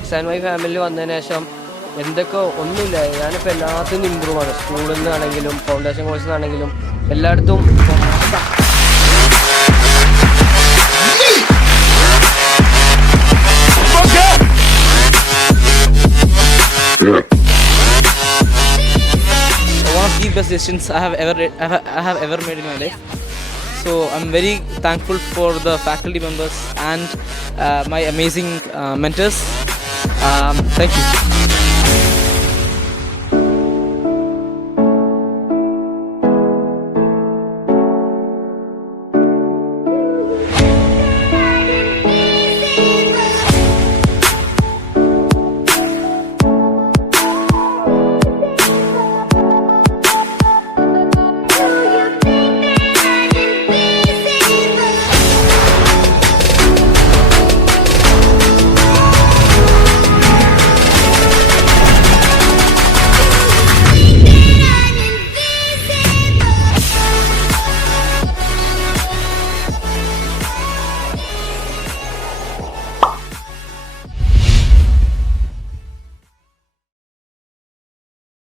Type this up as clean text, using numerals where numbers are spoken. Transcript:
XandY family വന്നതിന് ശേഷം എന്തൊക്കെ ഒന്നുമില്ല, ഞാനിപ്പോൾ എല്ലാത്തിനും ഇമ്പ്രൂവ് ആണ്. സ്കൂളിൽ നിന്നാണെങ്കിലും ഫൗണ്ടേഷൻ കോഴ്സിൽ നിന്നാണെങ്കിലും എല്ലായിടത്തും. One of the best decisions I have ever made in my life. So I'm very thankful for the faculty members and my amazing mentors. Thank you.